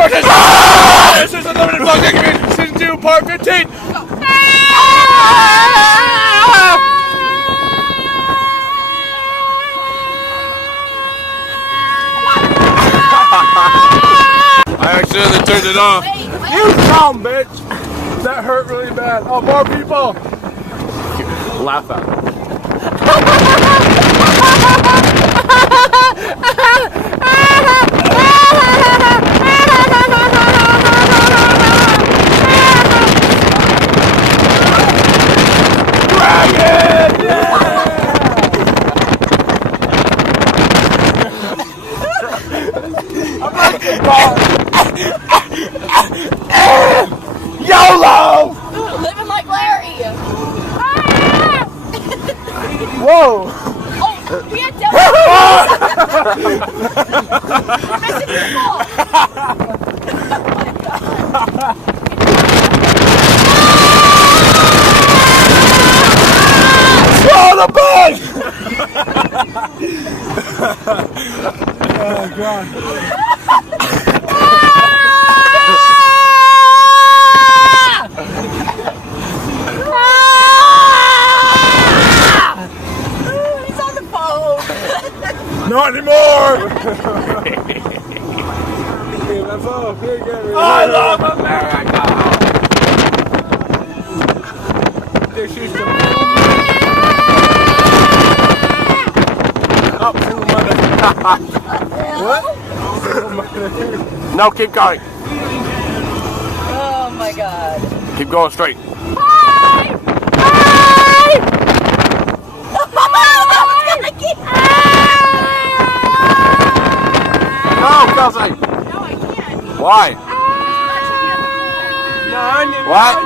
Sorted! This is Unlimited Vlog Game Season 2, Part 15! I accidentally turned it off. You dumb bitch! That hurt really bad. Oh, more people! Laugh at it. YOLO! Living like Larry! Whoa! Oh, we had devil! You're missing people! Oh my god! Throw the bug! Oh god. Not anymore! I love America! What? No, keep going. Oh my god. Keep going straight. Hi! Hi! No, Kelsey! No, I can't. Why? What?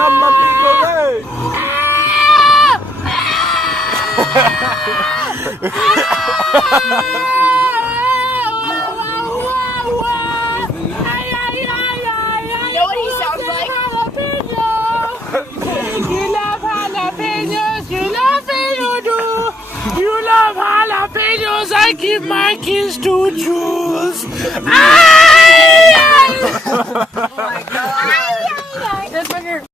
I'm a big You know what he sounds like? You love jalapenos, you love it, you love jalapenos, I give my kids to Jews. Oh my god.